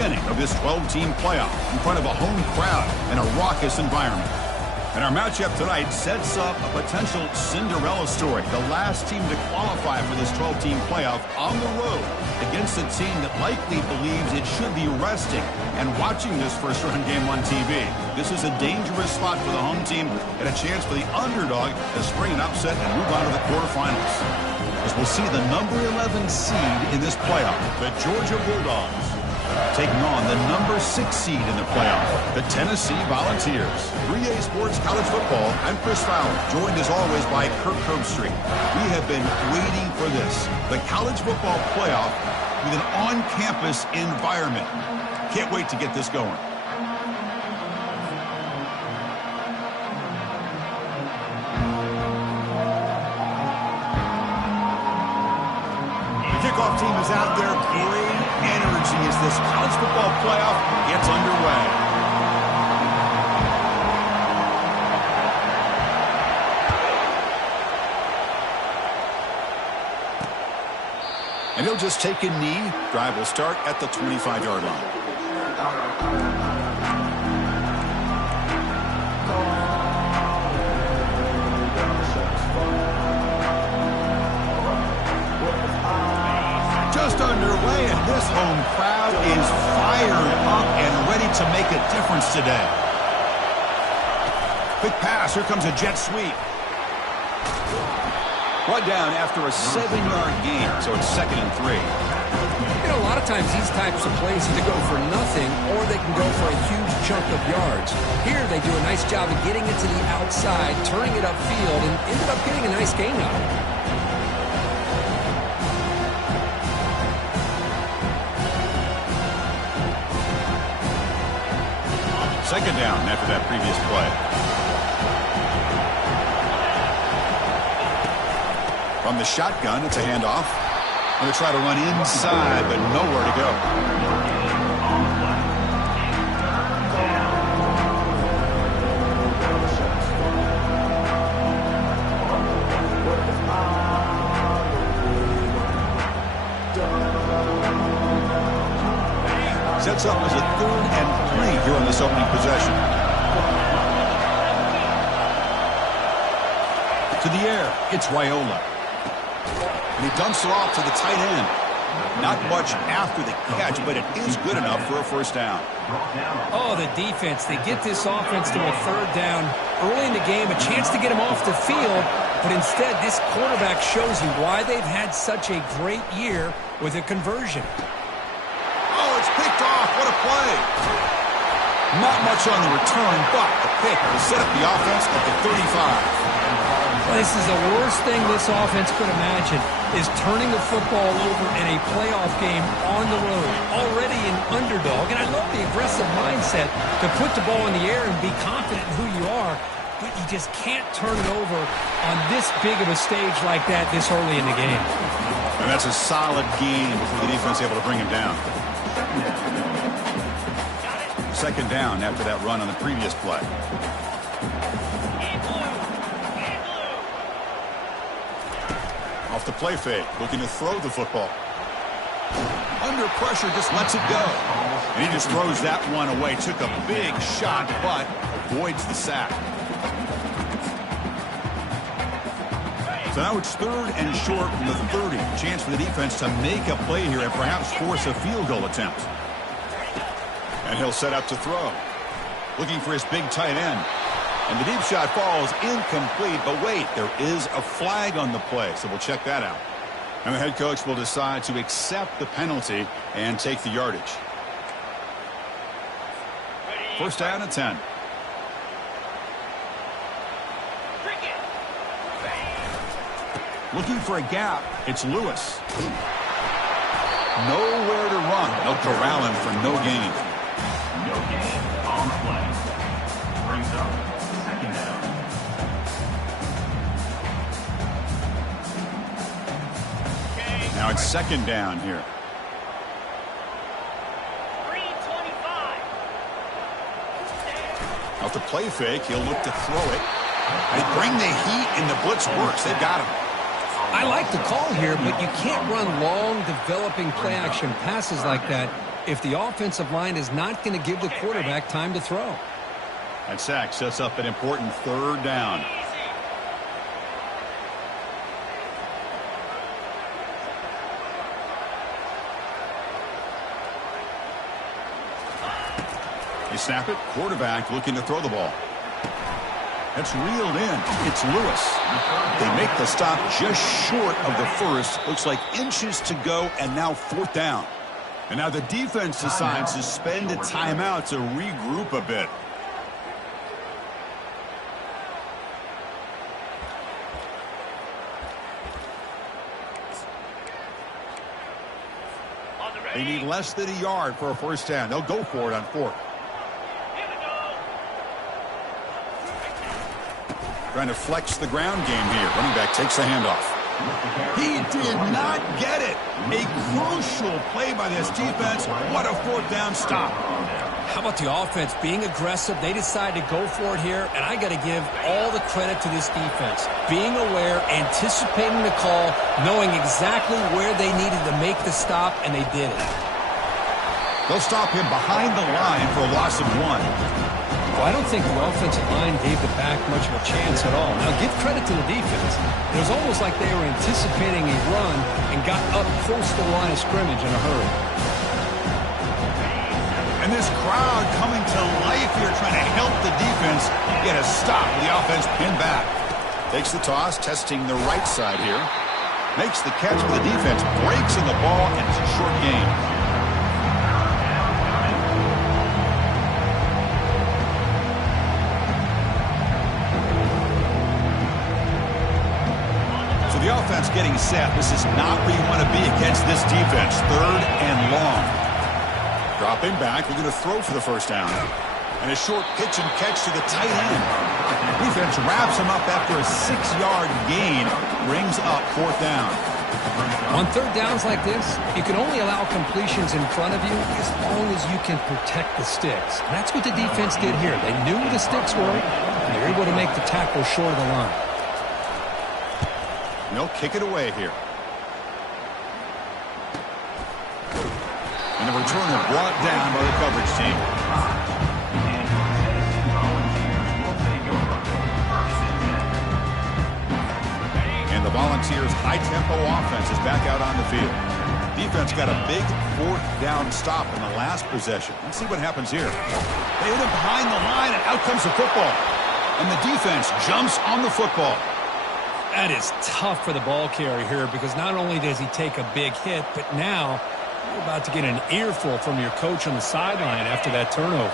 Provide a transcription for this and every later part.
Of this 12-team playoff in front of a home crowd in a raucous environment. And our matchup tonight sets up a potential Cinderella story. The last team to qualify for this 12-team playoff on the road against a team that likely believes it should be resting and watching this first-round game on TV. This is a dangerous spot for the home team and a chance for the underdog to spring an upset and move on to the quarterfinals. As we'll see the number 11 seed in this playoff, the Georgia Bulldogs, taking on the number 6 seed in the playoff, the Tennessee Volunteers. 3A Sports College Football, I'm Chris Fowler, joined as always by Kirk Herbstreit. We have been waiting for this, the college football playoff with an on-campus environment. Can't wait to get this going. The kickoff team is out there. Great energy as this college football playoff gets underway. And he'll just take a knee. Drive will start at the 25-yard line. Just underway, and this home crowd is fired up and ready to make a difference today. Quick pass. Here comes a jet sweep. Brought down after a 7-yard gain, so it's 2nd and 3. You know, a lot of times these types of plays either go for nothing or they can go for a huge chunk of yards. Here they do a nice job of getting it to the outside, turning it upfield, and ended up getting a nice gain out of it. Second down after that previous play. From the shotgun, it's a handoff. Going to try to run inside, but nowhere to go. Sets up as a 3rd and 3 here on this opening possession. To the air, it's Raiola. And he dumps it off to the tight end. Not much after the catch, but it is good enough for a first down. Oh, the defense. They get this offense to a 3rd down early in the game, a chance to get him off the field, but instead this quarterback shows you why they've had such a great year with a conversion. Oh, it's picked off. What a play. Not much on the return, but a pick to set up the offense at the 35. This is the worst thing this offense could imagine, is turning the football over in a playoff game on the road. Already an underdog, and I love the aggressive mindset to put the ball in the air and be confident in who you are, but you just can't turn it over on this big of a stage like that this early in the game. And that's a solid game for the defense able to bring him down. Second down after that run on the previous play. Off the play fake, looking to throw the football. Under pressure, just lets it go. And he just throws that one away. Took a big shot, but avoids the sack. So now it's 3rd and short from the 30. Chance for the defense to make a play here and perhaps force a field goal attempt. And he'll set up to throw. Looking for his big tight end. And the deep shot falls incomplete, but wait, there is a flag on the play, so we'll check that out. And the head coach will decide to accept the penalty and take the yardage. First down and 10. Looking for a gap, it's Lewis. Nowhere to run. They'll corral him for no gain. No gain on the play. Brings up 2nd down. Now it's 2nd down here. 3:25. Off the play fake, he'll look to throw it. They bring the heat and the blitz works. They've got him. I like the call here, but you can't run long, developing play-action passes like that if the offensive line is not going to give the quarterback time to throw. That sack sets up an important third down. You snap it, quarterback looking to throw the ball. That's reeled in. It's Lewis. They make the stop just short of the first. Looks like inches to go, and now fourth down. And now the defense decides to spend a timeout to regroup a bit. They need less than a yard for a first down. They'll go for it on fourth. Trying to flex the ground game here. Running back takes the handoff. He did not get it. A crucial play by this defense. What a fourth down stop. How about the offense being aggressive? They decided to go for it here, and I got to give all the credit to this defense. Being aware, anticipating the call, knowing exactly where they needed to make the stop, and they did it. They'll stop him behind the line for a loss of 1. Well, I don't think the offensive line gave the back much of a chance at all. Now, give credit to the defense. It was almost like they were anticipating a run and got up close to the line of scrimmage in a hurry. And this crowd coming to life here, trying to help the defense get a stop. The offense pinned back. Takes the toss, testing the right side here. Makes the catch for the defense. Breaks in the ball, and it's a short gain. The offense getting set. This is not where you want to be against this defense. Third and long. Dropping back. We're going to throw for the first down. And a short pitch and catch to the tight end. Defense wraps him up after a 6-yard gain. Brings up fourth down. On third downs like this, you can only allow completions in front of you as long as you can protect the sticks. And that's what the defense did here. They knew where the sticks were, and they were able to make the tackle short of the line. They'll kick it away here. And the returner brought down by the coverage team. And the Volunteers' high-tempo offense is back out on the field. Defense got a big fourth down stop in the last possession. Let's see what happens here. They hit him behind the line, and out comes the football. And the defense jumps on the football. That is tough for the ball carrier here because not only does he take a big hit, but now you're about to get an earful from your coach on the sideline after that turnover.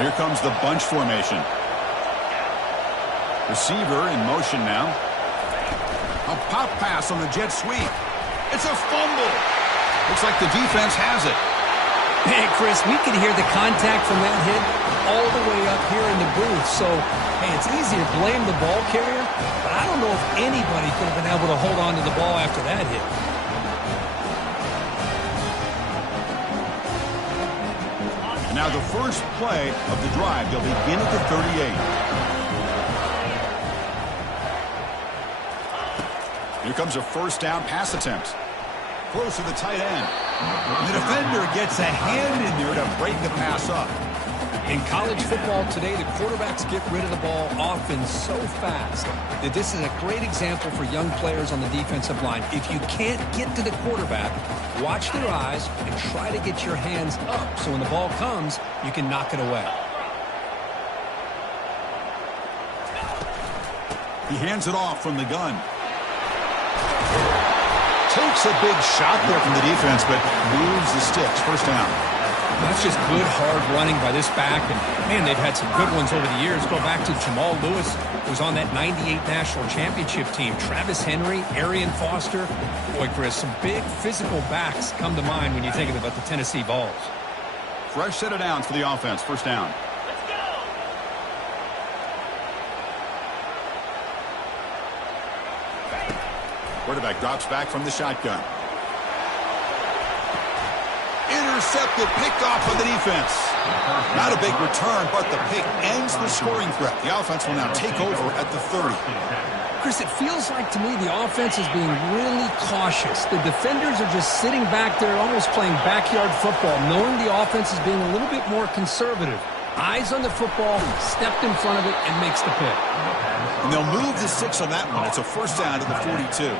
Here comes the bunch formation. Receiver in motion now. A pop pass on the jet sweep. It's a fumble. Looks like the defense has it. Man, Chris, we could hear the contact from that hit all the way up here in the booth. So, hey, it's easy to blame the ball carrier, but I don't know if anybody could have been able to hold on to the ball after that hit. And now the first play of the drive. They'll begin at the 38. Here comes a first down pass attempt. Close to the tight end. The defender gets a hand in there to break the pass up. In college football today, the quarterbacks get rid of the ball often so fast that this is a great example for young players on the defensive line. If you can't get to the quarterback, watch their eyes and try to get your hands up so when the ball comes, you can knock it away. He hands it off from the gun. Takes a big shot there from the defense, but moves the sticks. First down. That's just good, hard running by this back. And, man, they've had some good ones over the years. Go back to Jamal Lewis, who was on that 98 National Championship team. Travis Henry, Arian Foster. Boy, Chris, some big physical backs come to mind when you think about the Tennessee Vols. Fresh set of downs for the offense. First down. Quarterback drops back from the shotgun. intercepted, picked off by the defense. Not a big return, but the pick ends the scoring threat. The offense will now take over at the 30. Chris, it feels like to me the offense is being really cautious. The defenders are just sitting back there almost playing backyard football, knowing the offense is being a little bit more conservative. Eyes on the football, stepped in front of it, and makes the pick. And they'll move the 6 on that one. It's a first down to the 42.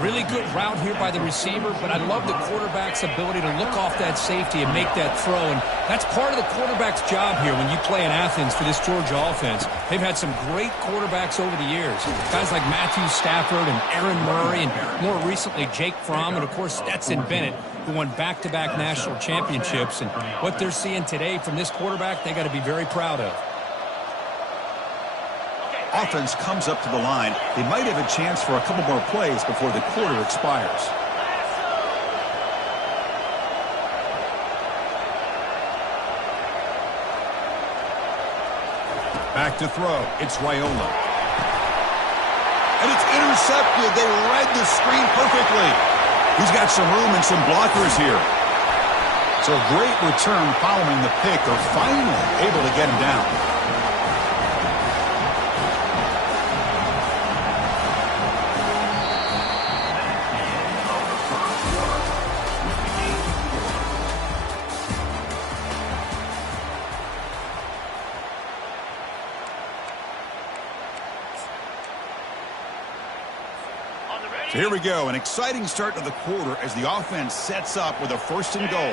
Really good route here by the receiver, but I love the quarterback's ability to look off that safety and make that throw. And that's part of the quarterback's job here when you play in Athens for this Georgia offense. They've had some great quarterbacks over the years. Guys like Matthew Stafford and Aaron Murray and more recently Jake Fromm and, of course, Stetson Bennett, who won back-to-back national championships. And what they're seeing today from this quarterback, they got to be very proud of. Offense comes up to the line. They might have a chance for a couple more plays before the quarter expires. Back to throw. It's Raiola. And it's intercepted. They read the screen perfectly. He's got some room and some blockers here. So a great return following the pick. They're finally able to get him down. So here we go, an exciting start to the quarter as the offense sets up with a 1st and goal.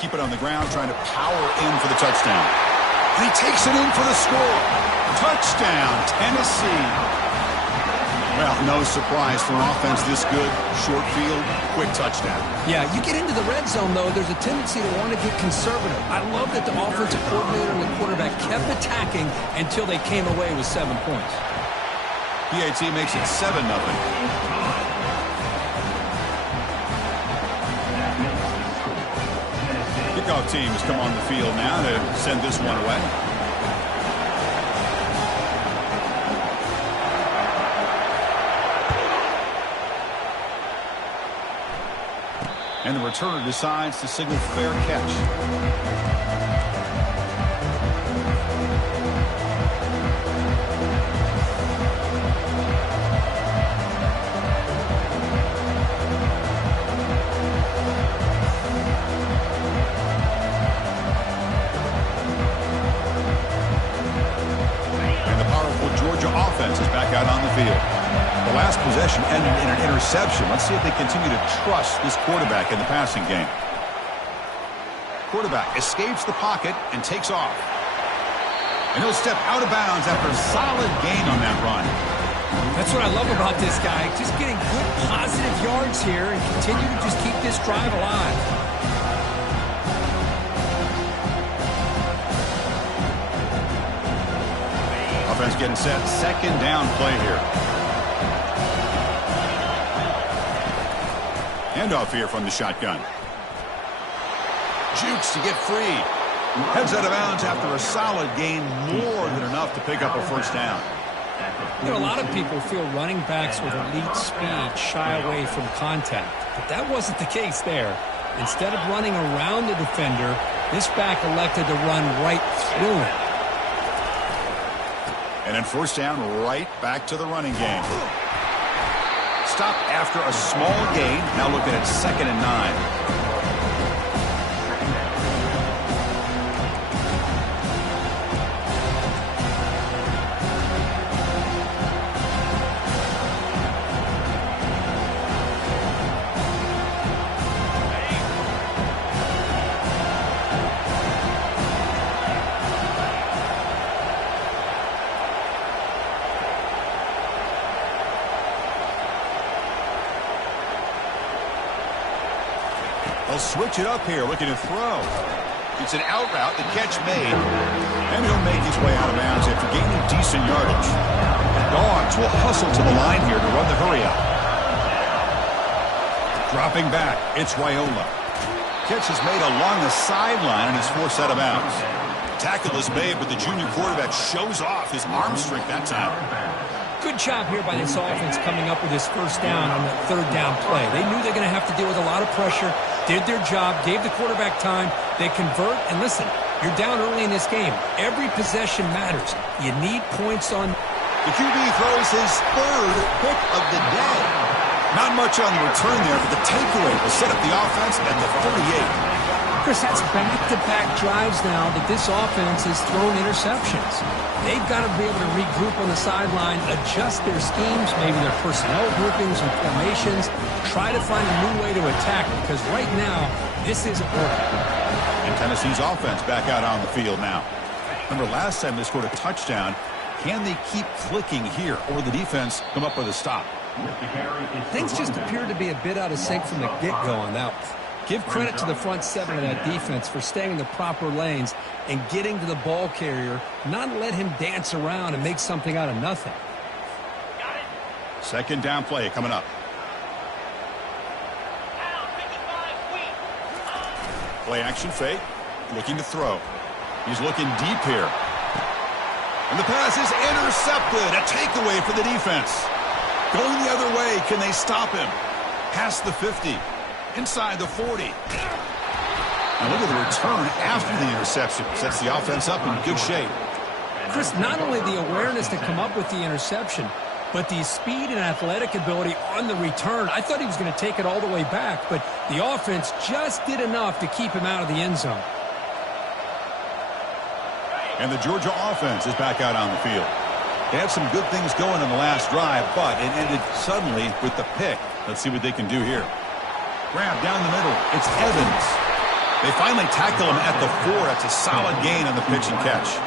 Keep it on the ground, trying to power in for the touchdown. And he takes it in for the score. Touchdown, Tennessee. Well, no surprise for an offense this good. Short field, quick touchdown. Yeah, you get into the red zone, though, there's a tendency to want to get conservative. I love that the offensive coordinator and the quarterback kept attacking until they came away with 7 points. PAT makes it 7-0. Kickoff team has come on the field now to send this one away. And the returner decides to signal fair catch. Out on the field. The last possession ended in an interception. Let's see if they continue to trust this quarterback in the passing game. Quarterback escapes the pocket and takes off. And he'll step out of bounds after a solid gain on that run. That's what I love about this guy. Just getting good positive yards here and continue to just keep this drive alive. Offense getting set. 2nd down play here. Handoff here from the shotgun. Jukes to get free. Heads out of bounds after a solid gain, more than enough to pick up a 1st down. You know, a lot of people feel running backs with elite speed shy away from contact, but that wasn't the case there. Instead of running around the defender, this back elected to run right through him. And then 1st down, right back to the running game. Stop after a small gain. Now looking at 2nd and 9. They'll switch it up here, looking to throw. It's an out route, the catch made. And he'll make his way out of bounds after gaining decent yardage. Dogs will hustle to the line here to run the hurry up. Dropping back, it's Raiola. Catch is made along the sideline, and he's forced out of bounds. Tackle is made, but the junior quarterback shows off his arm strength that time. Good job here by this offense coming up with his 1st down on the 3rd down play. They knew they're going to have to deal with a lot of pressure. did their job, gave the quarterback time. They convert, and listen, you're down early in this game. Every possession matters. You need points on. The QB throws his third pick of the day. Not much on the return there, but the takeaway will set up the offense at the 38. Chris, that's back-to-back drives now that this offense has thrown interceptions. They've got to be able to regroup on the sideline, adjust their schemes, maybe their personnel groupings and formations, try to find a new way to attack, because right now, this isn't working. And Tennessee's offense back out on the field now. Remember last time they scored a touchdown. Can they keep clicking here, or the defense come up with a stop? Things just appeared to be a bit out of sync from the get-go on that one. Give credit to the front seven of that defense for staying in the proper lanes and getting to the ball carrier, not let him dance around and make something out of nothing. Second down play coming up. Play action fake, looking to throw. He's looking deep here. And the pass is intercepted. A takeaway for the defense. Going the other way, can they stop him? Past the 50. Inside the 40. Now look at the return after the interception. Sets the offense up in good shape. Chris, not only the awareness to come up with the interception, but the speed and athletic ability on the return. I thought he was going to take it all the way back, but the offense just did enough to keep him out of the end zone. And the Georgia offense is back out on the field. They had some good things going in the last drive, but it ended suddenly with the pick. Let's see what they can do here. Grab down the middle. It's Evans. They finally tackle him at the 4. That's a solid gain on the pitch and catch.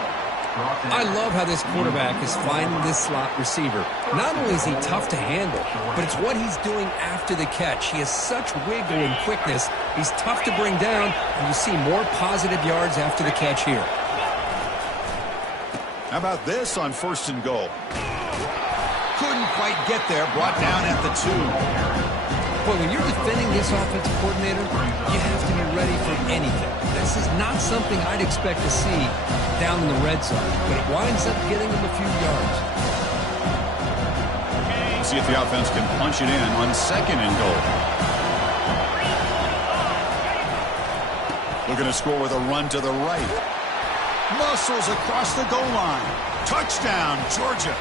I love how this quarterback is finding this slot receiver. Not only is he tough to handle, but it's what he's doing after the catch. He has such wiggle and quickness. He's tough to bring down, and you see more positive yards after the catch here. How about this on 1st and goal? Couldn't quite get there. Brought down at the 2. Well, when you're defending this offensive coordinator, you have to be ready for anything. This is not something I'd expect to see down in the red zone, but it winds up getting them a few yards. Let's see if the offense can punch it in on 2nd and goal. Looking to score with a run to the right. Muscles across the goal line. Touchdown, Georgia.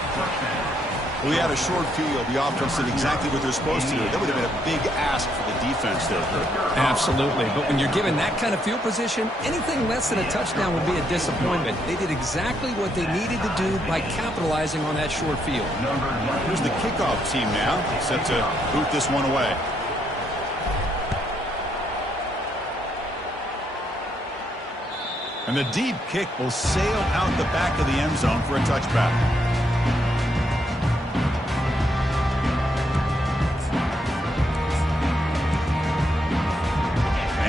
We had a short field. The offense did exactly what they're supposed to do. That would have been a big ask for the defense there, Kurt. Absolutely. But when you're given that kind of field position, anything less than a touchdown would be a disappointment. They did exactly what they needed to do by capitalizing on that short field. Here's the kickoff team now, set to boot this one away. And the deep kick will sail out the back of the end zone for a touchback.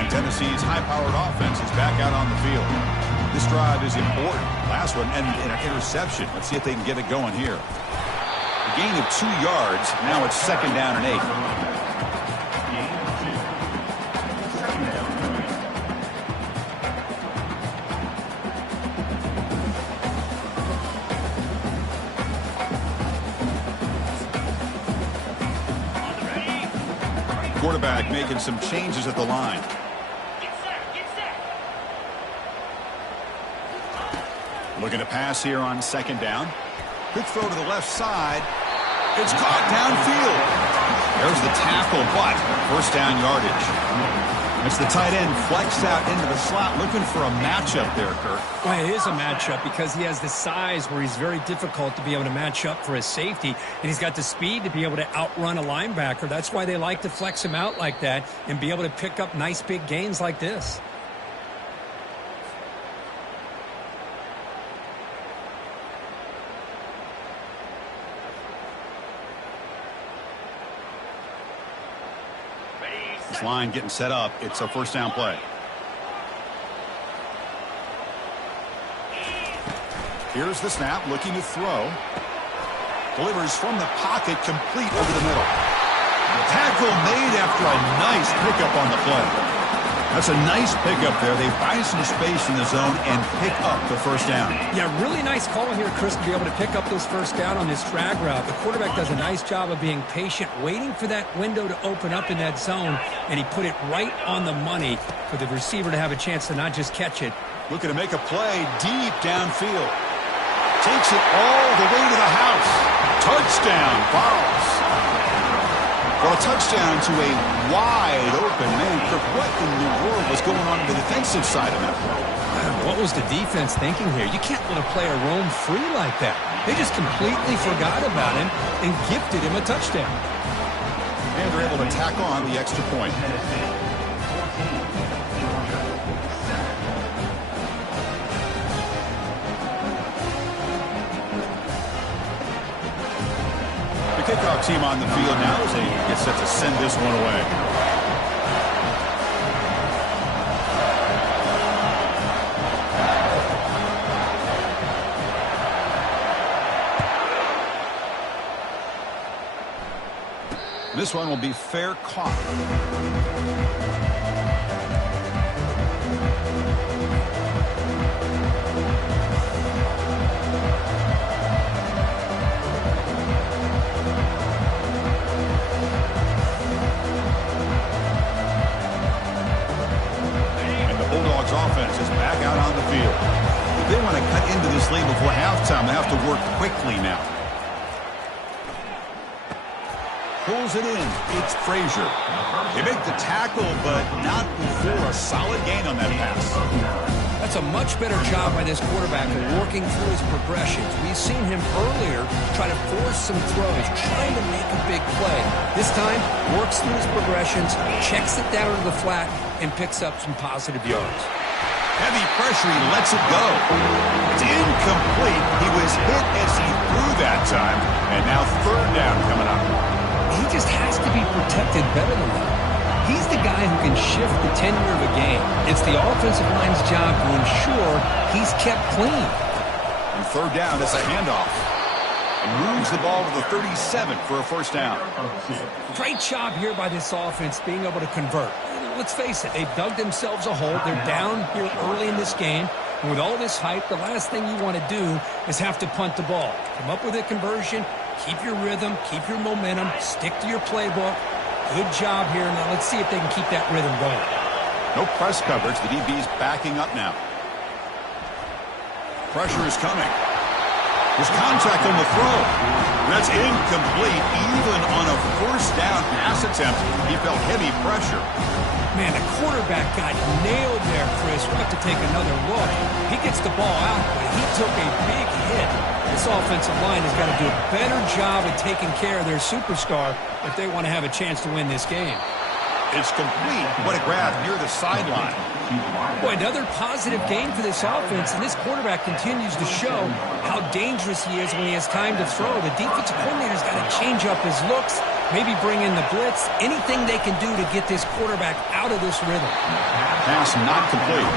Tennessee's high-powered offense is back out on the field. This drive is important. Last one ended in an interception. Let's see if they can get it going here. A gain of 2 yards. Now it's 2nd down and 8. Quarterback making some changes at the line. Looking to pass here on 2nd down. Quick throw to the left side. It's caught downfield. There's the tackle, but 1st down yardage. It's the tight end flexed out into the slot, looking for a matchup there, Kurt. Well, it is a matchup because he has the size where he's very difficult to be able to match up for his safety, and he's got the speed to be able to outrun a linebacker. That's why they like to flex him out like that and be able to pick up nice big gains like this. This line getting set up. It's a 1st down play. Here's the snap, looking to throw. Delivers from the pocket, complete over the middle. Tackle made after a nice pickup on the play. That's a nice pickup there. They find some space in the zone and pick up the first down. Yeah, really nice call here, Chris, to be able to pick up this first down on this drag route. The quarterback does a nice job of being patient, waiting for that window to open up in that zone, and he put it right on the money for the receiver to have a chance to not just catch it. Looking to make a play deep downfield. Takes it all the way to the house. Touchdown, Barles. Well, a touchdown to a wide-open man. What in the world was going on the defensive side of that play? What was the defense thinking here? You can't let a player roam free like that. They just completely forgot about him and gifted him a touchdown. And they're able to tack on the extra point. The kickoff team on the field now as they get set to send this one away. This one will be fair caught. Offense is back out on the field. If they want to cut into this lead before halftime, they have to work quickly now. Pulls it in. It's Frazier. They make the tackle, but not before a solid gain on that pass. That's a much better job by this quarterback of working through his progressions. We've seen him earlier try to force some throws, trying to make a big play. This time, works through his progressions, checks it down to the flat, and picks up some positive yards. Heavy pressure, he lets it go. It's incomplete. He was hit as he threw that time, and now third down coming up. He just has to be protected better than that. He's the guy who can shift the tenure of a game. It's the offensive line's job to ensure he's kept clean. And third down, it's a handoff. And moves the ball to the 37 for a first down. Great job here by this offense being able to convert. Let's face it, they've dug themselves a hole. They're down here early in this game. And with all this hype, the last thing you want to do is have to punt the ball. Come up with a conversion, keep your rhythm, keep your momentum, stick to your playbook. Good job here. Now let's see if they can keep that rhythm going. No press coverage. The DB's backing up now. Pressure is coming. There's contact on the throw. That's incomplete. Even on a first down pass attempt, he felt heavy pressure. Man, the quarterback got nailed there, Chris. We'll have to take another look. He gets the ball out, but he took a big hit. This offensive line has got to do a better job of taking care of their superstar if they want to have a chance to win this game. It's complete. What a grab near the sideline. Boy, another positive game for this offense, and this quarterback continues to show how dangerous he is when he has time to throw. The defensive coordinator's got to change up his looks, maybe bring in the blitz, anything they can do to get this quarterback out of this rhythm. Pass not complete.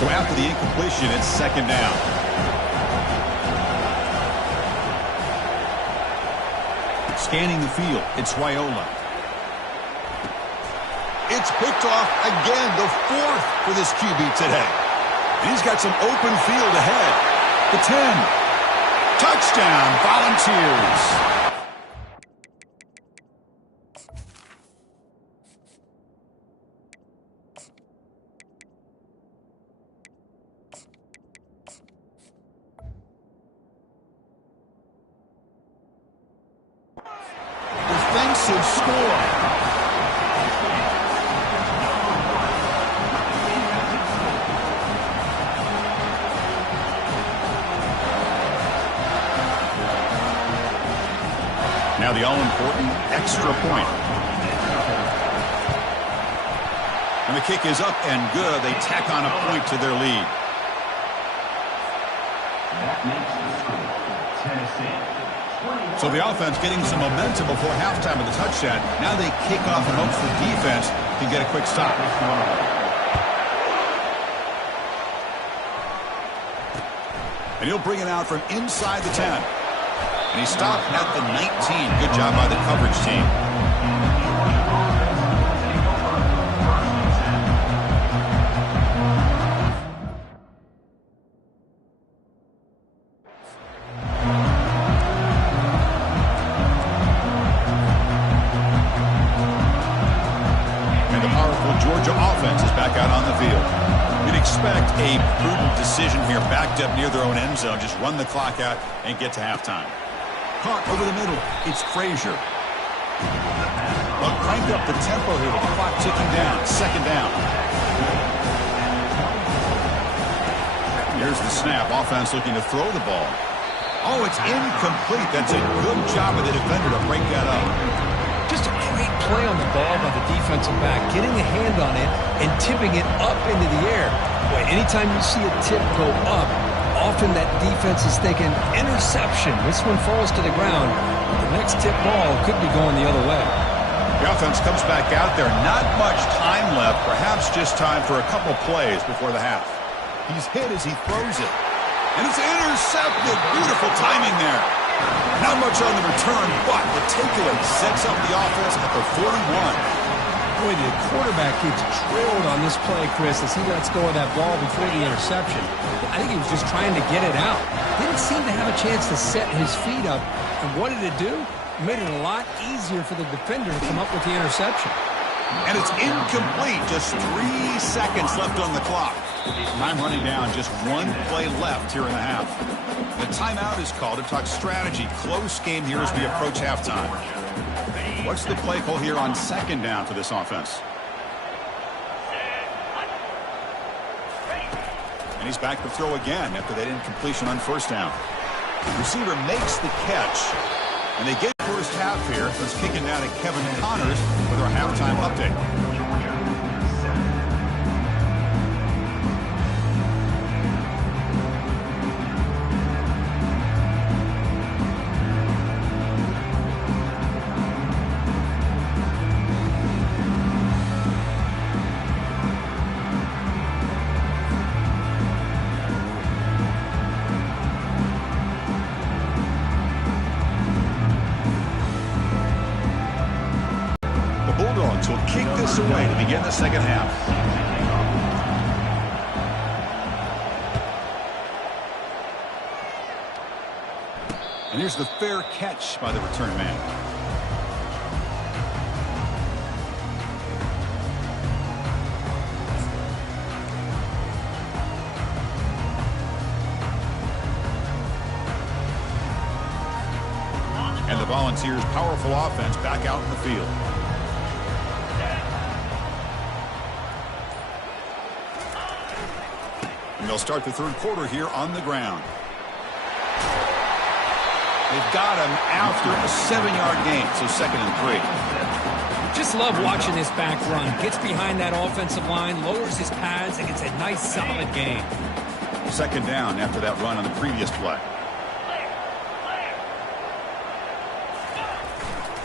So after the incompletion, it's second down. Scanning the field, it's Raiola. It's picked off again, the fourth for this QB today. And he's got some open field ahead. The 10. Touchdown, Volunteers. Defensive score. Now the all-important extra point. And the kick is up and good. They tack on a point to their lead. That makes the score Tennessee. So the offense getting some momentum before halftime of the touchdown. Now they kick off in hopes the defense can get a quick stop. And he'll bring it out from inside the 10. And he stopped at the 19. Good job by the coverage team. And the powerful Georgia offense is back out on the field. You'd expect a prudent decision here, backed up near their own end zone. Just run the clock out and get to halftime. Caught over the middle. It's Frazier. They'll crank up the tempo here with the clock ticking down. Second down. Here's the snap. Offense looking to throw the ball. Oh, it's incomplete. That's a good job of the defender to break that up. Just a great play on the ball by the defensive back, getting a hand on it and tipping it up into the air. Boy, anytime you see a tip go up, often that defense is thinking interception. This one falls to the ground. The next tip ball could be going the other way. The offense comes back out there. Not much time left. Perhaps just time for a couple plays before the half. He's hit as he throws it. And it's intercepted. Beautiful timing there. Not much on the return, but the takeaway sets up the offense at the 41. Boy, the quarterback gets drilled on this play, Chris, as he lets go of that ball before the interception. I think he was just trying to get it out. Didn't seem to have a chance to set his feet up. And what did it do? It made it a lot easier for the defender to come up with the interception. And it's incomplete. Just 3 seconds left on the clock. Time running down. Just one play left here in the half. The timeout is called to talk strategy. Close game here as we approach halftime. What's the play call here on second down for this offense? And he's back to throw again after that incompletion on first down. Receiver makes the catch. And they get first half here. So it's kicking down to Kevin Connors with our halftime update. Will kick this away to begin the second half. And here's the fair catch by the return man. And the Volunteers' powerful offense back out in the field. They'll start the third quarter here on the ground. They've got him after a 7-yard gain, so 2nd and 3. Just love watching this back run. Gets behind that offensive line, lowers his pads, and gets a nice solid gain. 2nd down after that run on the previous play.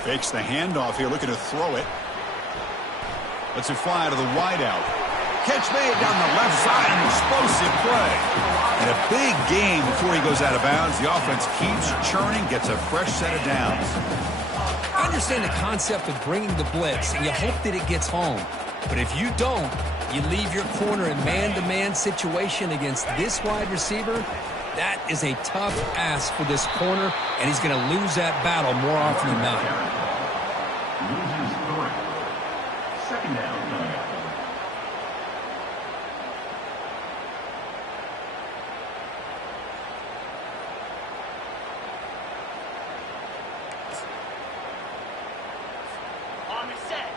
Fakes the handoff here, looking to throw it. Lets it fly to the wideout. Catch made down the left side, an explosive play. And a big gain before he goes out of bounds. The offense keeps churning, gets a fresh set of downs. I understand the concept of bringing the blitz, and you hope that it gets home. But if you don't, you leave your corner in man-to-man situation against this wide receiver. That is a tough ask for this corner, and he's going to lose that battle more often than not. Loses 3. Second down.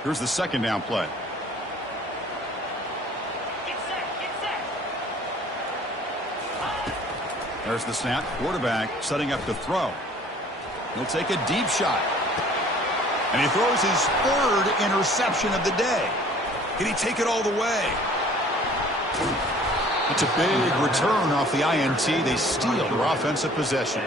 Here's the second down play. Get set, get set. There's the snap. Quarterback setting up to throw. He'll take a deep shot. And he throws his 3rd interception of the day. Can he take it all the way? It's a big return off the INT. They steal their offensive possession.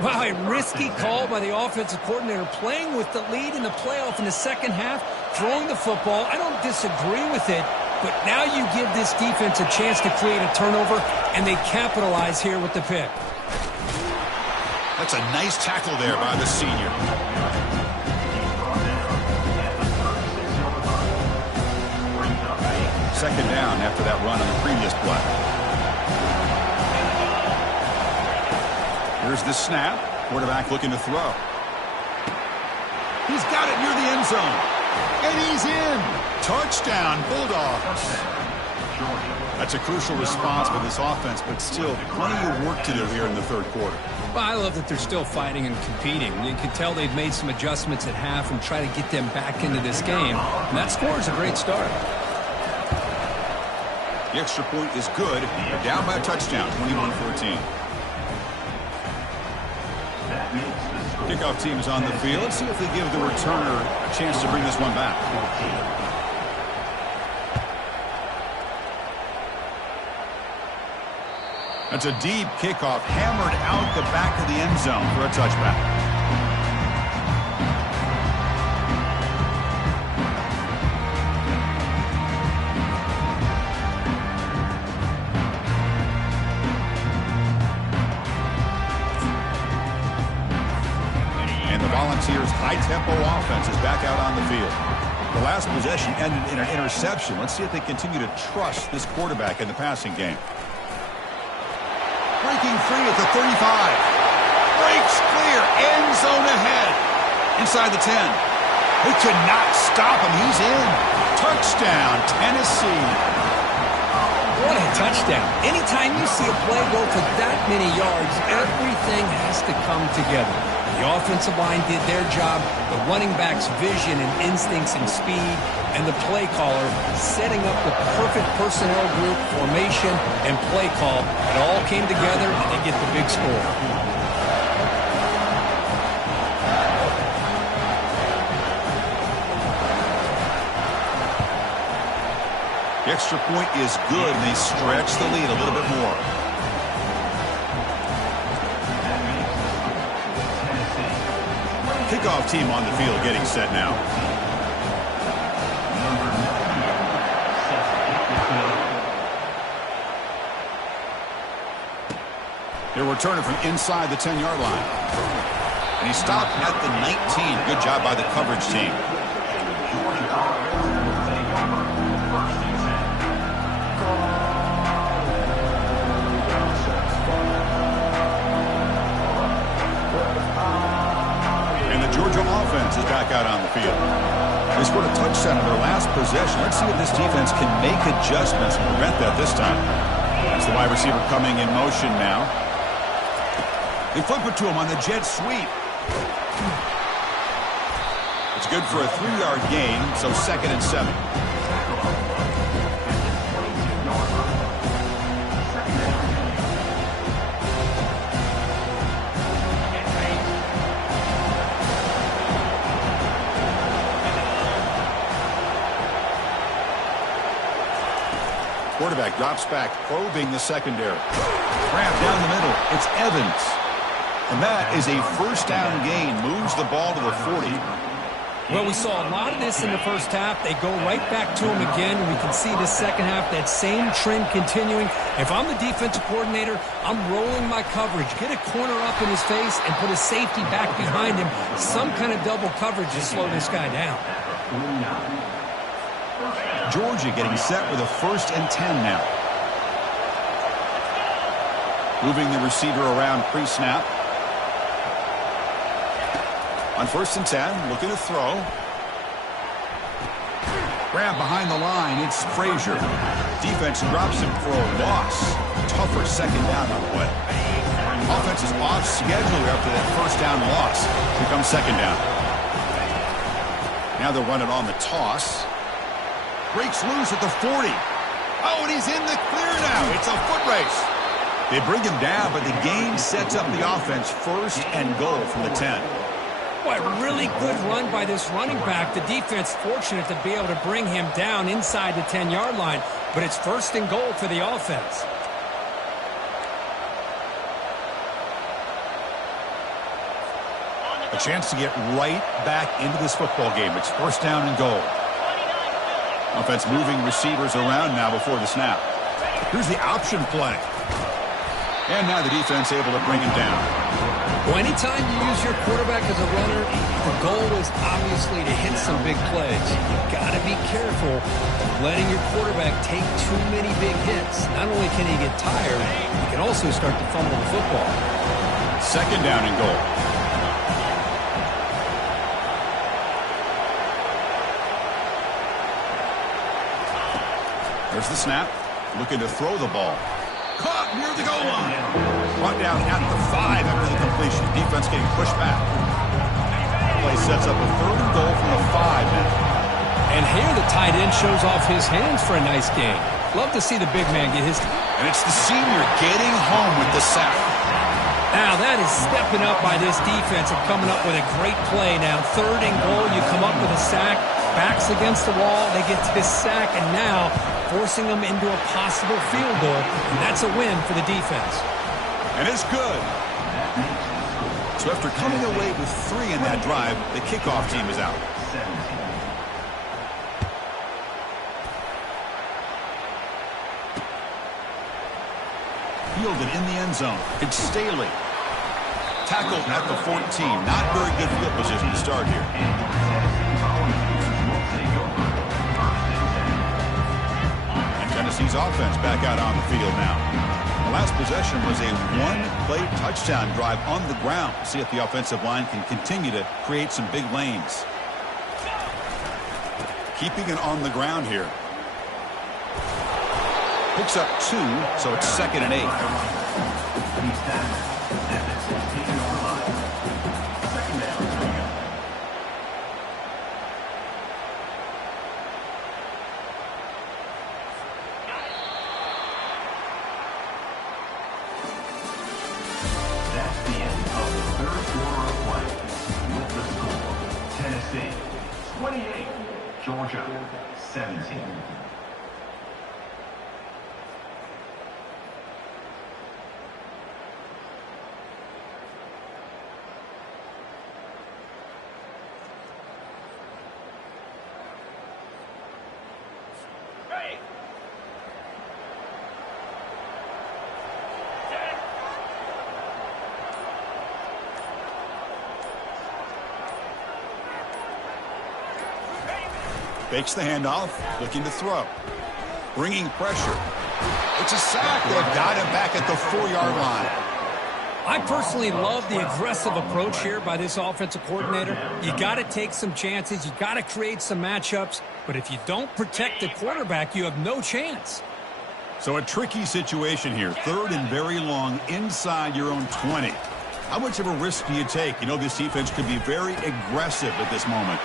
Wow, a risky call by the offensive coordinator, playing with the lead in the playoff in the second half, throwing the football. I don't disagree with it, but now you give this defense a chance to create a turnover, and they capitalize here with the pick. That's a nice tackle there by the senior. Second down after that run on the previous play. Here's the snap. Quarterback looking to throw. He's got it near the end zone. And he's in. Touchdown, Bulldogs. That's a crucial response for this offense, but still plenty of work to do here in the third quarter. Well, I love that they're still fighting and competing. You can tell they've made some adjustments at half and try to get them back into this game. And that score is a great start. The extra point is good. They're down by a touchdown, 21-14. Kickoff team is on the field. Let's see if they give the returner a chance to bring this one back. That's a deep kickoff, hammered out the back of the end zone for a touchback. Volunteers' high-tempo offense is back out on the field. The last possession ended in an interception. Let's see if they continue to trust this quarterback in the passing game. Breaking free at the 35. Breaks clear. End zone ahead. Inside the 10. They could not stop him. He's in. Touchdown, Tennessee. What a touchdown. Anytime you see a play go for that many yards, everything has to come together. The offensive line did their job, the running back's vision and instincts and speed, and the play caller setting up the perfect personnel group, formation, and play call. It all came together, and they get the big score. The extra point is good, and they stretch the lead a little bit more. Kickoff team on the field getting set now. They're returning from inside the 10-yard line. And he stopped at the 19. Good job by the coverage team. Georgia offense is back out on the field. They scored a touchdown on their last possession. Let's see if this defense can make adjustments and prevent that this time. That's the wide receiver coming in motion now. They flip it to him on the jet sweep. It's good for a 3-yard gain, so 2nd and 7. Quarterback drops back, probing the secondary. Grab down the middle. It's Evans. And that is a first down gain. Moves the ball to the 40. Well, we saw a lot of this in the first half. They go right back to him again, and we can see the second half, that same trend continuing. If I'm the defensive coordinator, I'm rolling my coverage. Get a corner up in his face and put a safety back behind him. Some kind of double coverage to slow this guy down. Georgia getting set with a 1st and 10 now. Moving the receiver around pre-snap. On 1st and 10, looking to throw. Grab behind the line, it's Frazier. Defense drops him for a loss. Tougher second down on the way. Offense is off schedule after that first down loss. Here comes second down. Now they'll run it on the toss. Breaks loose at the 40. Oh, and he's in the clear now. It's a foot race. They bring him down, but the gain sets up the offense 1st and goal from the 10. Boy, really good run by this running back. The defense fortunate to be able to bring him down inside the 10-yard line, but it's 1st and goal for the offense. A chance to get right back into this football game. It's first down and goal. Offense moving receivers around now before the snap. Here's the option play. And now the defense able to bring him down. Well, anytime you use your quarterback as a runner, the goal is obviously to hit some big plays. You've got to be careful letting your quarterback take too many big hits. Not only can he get tired, he can also start to fumble the football. Second down and goal. There's the snap. Looking to throw the ball. Caught near the goal line. Brought down at the 5 after the completion. Defense getting pushed back. Play sets up a 3rd and goal from the 5 now. And here the tight end shows off his hands for a nice game. Love to see the big man get his... And it's the senior getting home with the sack. Now that is stepping up by this defense and coming up with a great play. Now 3rd and goal, you come up with a sack. Backs against the wall, they get this sack, and now forcing them into a possible field goal. And that's a win for the defense. And it's good. So after coming away with 3 in that drive, the kickoff team is out. Fielded in the end zone. It's Staley. Tackled at the 14. Not very good field position to start here. And Tennessee's offense back out on the field now. The last possession was a 1-play touchdown drive on the ground. See if the offensive line can continue to create some big lanes. Keeping it on the ground here. Picks up 2, so it's 2nd and 8. That's the end of the 3rd quarter of play. With the score, Tennessee 28, Georgia 17. Fakes the handoff, looking to throw. Bringing pressure. It's a sack. They've got him back at the 4-yard line. I personally love the aggressive approach here by this offensive coordinator. You got to take some chances. You got to create some matchups. But if you don't protect the quarterback, you have no chance. So a tricky situation here. 3rd and very long inside your own 20. How much of a risk do you take? You know, this defense could be very aggressive at this moment.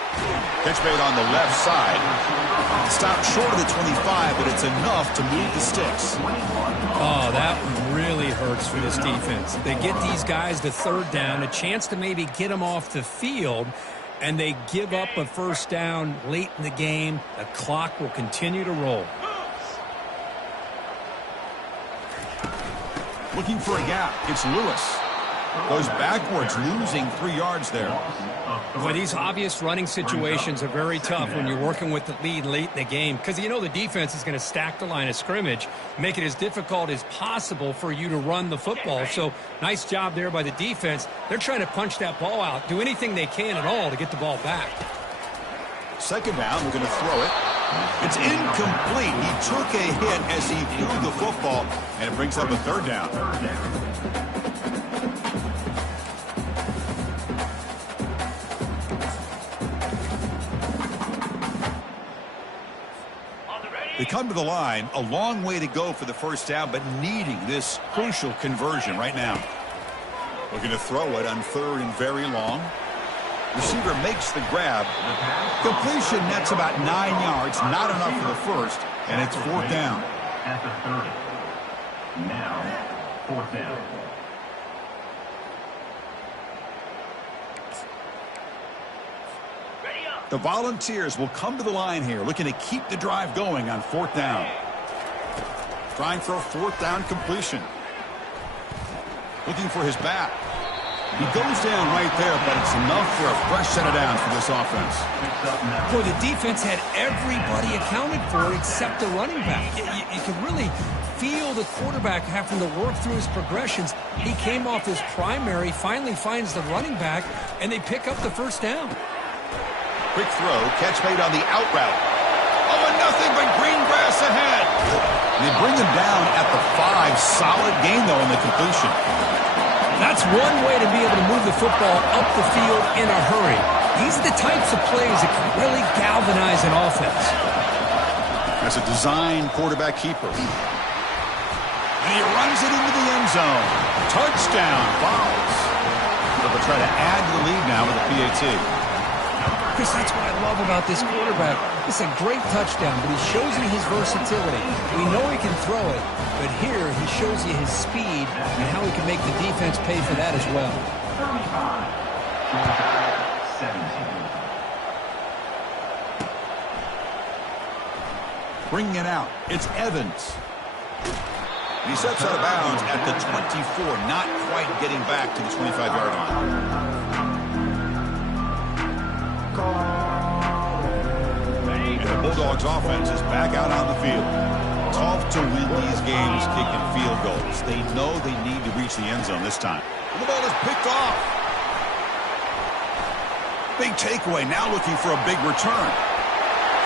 Catch made on the left side. Stopped short of the 25, but it's enough to move the sticks. Oh, that really hurts for this defense. They get these guys to 3rd down, a chance to maybe get them off the field, and they give up a 1st down late in the game. The clock will continue to roll. Looking for a gap. It's Lewis. Goes backwards, losing 3 yards there. Well, these obvious running situations are very tough when you're working with the lead late in the game because you know the defense is going to stack the line of scrimmage, make it as difficult as possible for you to run the football. So nice job there by the defense. They're trying to punch that ball out, do anything they can at all to get the ball back. 2nd down, we're going to throw it. It's incomplete. He took a hit as he threw the football, and it brings up a 3rd down. They come to the line, a long way to go for the 1st down, but needing this crucial conversion right now. Looking to throw it on 3rd and very long. Receiver makes the grab. Completion nets about 9 yards, not enough for the 1st, and it's 4th down. At the 30. Now, 4th down. The Volunteers will come to the line here, looking to keep the drive going on 4th down. Trying for a 4th down completion. Looking for his back. He goes down right there, but it's enough for a fresh set of downs for this offense. Boy, the defense had everybody accounted for except the running back. You can really feel the quarterback having to work through his progressions. He came off his primary, finally finds the running back, and they pick up the first down. Quick throw, catch made on the out route. Oh, and nothing but green grass ahead. They bring him down at the 5. Solid gain, though, in the completion. That's one way to be able to move the football up the field in a hurry. These are the types of plays that can really galvanize an offense. That's a design quarterback keeper. And he runs it into the end zone. Touchdown, Vols. They'll try to add to the lead now with a PAT. Chris, that's what I love about this quarterback. It's a great touchdown, but he shows you his versatility. We know he can throw it, but here he shows you his speed and how he can make the defense pay for that as well. 35, Georgia 17. Bringing it out, it's Evans. And he steps out of bounds at the 24, not quite getting back to the 25-yard line. And the Bulldogs offense is back out on the field. Tough to win these games kicking field goals. They know they need to reach the end zone this time. And the ball is picked off. Big takeaway, now looking for a big return.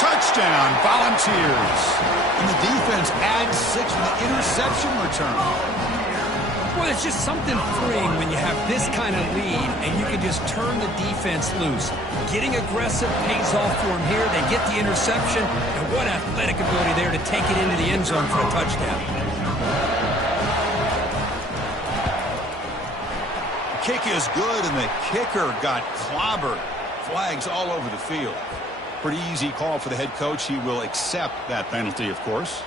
Touchdown, Volunteers. And the defense adds 6 with the interception return. Well, it's just something freeing when you have this kind of lead and you can just turn the defense loose. Getting aggressive pays off for them here. They get the interception, and what athletic ability there to take it into the end zone for a touchdown. The kick is good, and the kicker got clobbered. Flags all over the field. Pretty easy call for the head coach. He will accept that penalty, of course.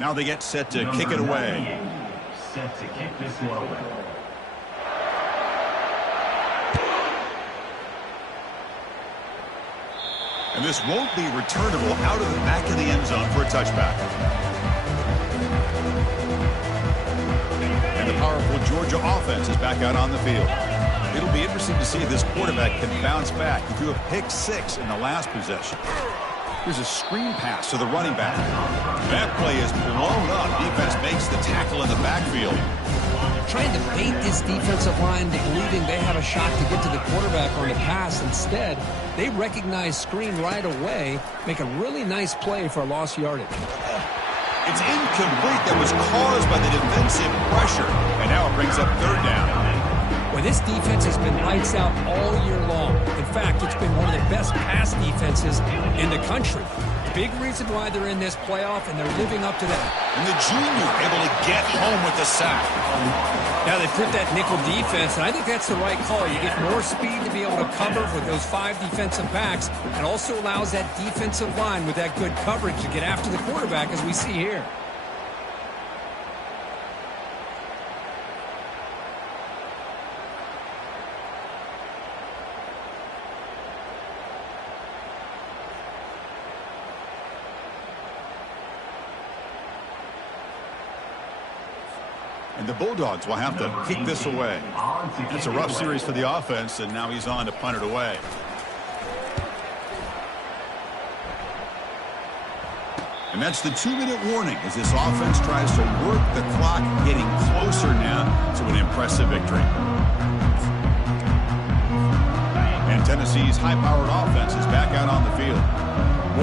Now they get set to kick it away. Set to kick this one away. And this won't be returnable out of the back of the end zone for a touchback. And the powerful Georgia offense is back out on the field. It'll be interesting to see if this quarterback can bounce back. He threw a pick-6 in the last possession. Here's a screen pass to the running back. That play is blown up. Defense makes the tackle in the backfield. Trying to bait this defensive line, believing they have a shot to get to the quarterback on the pass. Instead, they recognize screen right away, make a really nice play for a lost yardage. It's incomplete. That was caused by the defensive pressure. And now it brings up third down. Well, this defense has been lights out all year long. In fact, it's been one of the best pass defenses in the country. Big reason why they're in this playoff, and they're living up to that. And the junior able to get home with the sack. Now they put that nickel defense, and I think that's the right call. You get more speed to be able to cover with those 5 defensive backs, and also allows that defensive line with that good coverage to get after the quarterback, as we see here. And the Bulldogs will have to kick this away. It's a rough series for the offense, and now he's on to punt it away. And that's the 2-minute warning as this offense tries to work the clock, getting closer now to an impressive victory. And Tennessee's high-powered offense is back out on the field.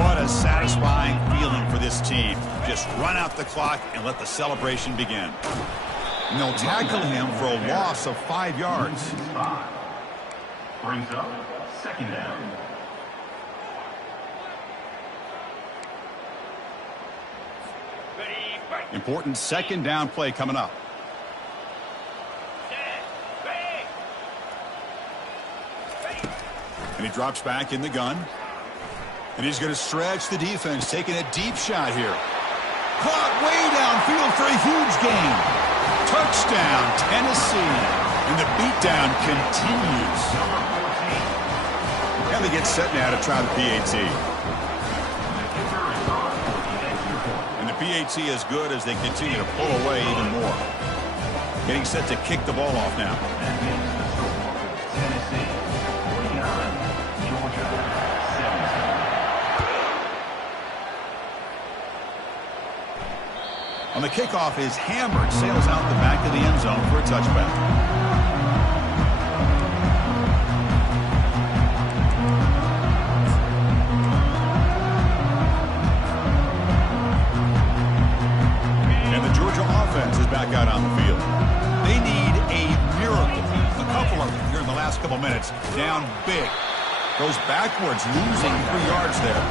What a satisfying feeling for this team. Just run out the clock and let the celebration begin. And they'll tackle him for a loss of 5 yards. Brings up second down. Ready, break. Important second down play coming up. And he drops back in the gun. And he's going to stretch the defense, taking a deep shot here. Caught way downfield for a huge gain. Touchdown, Tennessee. And the beatdown continues. And they get set now to try the PAT. And the PAT is good as they continue to pull away even more. Getting set to kick the ball off now. Tennessee 49, Georgia 17. On the kickoff is hammered, sails out the back of the end zone for a touchback. And the Georgia offense is back out on the field. They need a miracle. A couple of them here in the last couple minutes. Down big. Goes backwards, losing 3 yards there.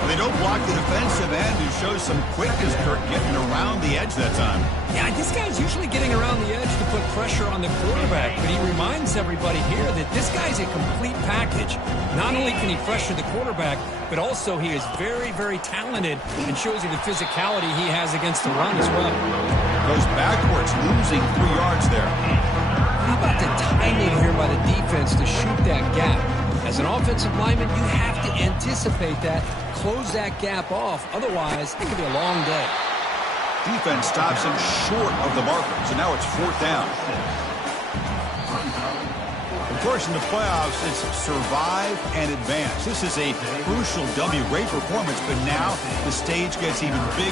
Well, they don't block the defensive end, who shows some quickness, Kirk, getting around the edge that time. Yeah, this guy's usually getting around the edge to put pressure on the quarterback, but he reminds everybody here that this guy's a complete package. Not only can he pressure the quarterback, but also he is very, very talented and shows you the physicality he has against the run as well. Goes backwards, losing 3 yards there. How about the timing here by the defense to shoot that gap? As an offensive lineman, you have to anticipate that, close that gap off. Otherwise, it could be a long day. Defense stops him short of the marker, so now it's 4th down. Of course, in the playoffs, it's survive and advance. This is a crucial W. Great performance, but now the stage gets even bigger.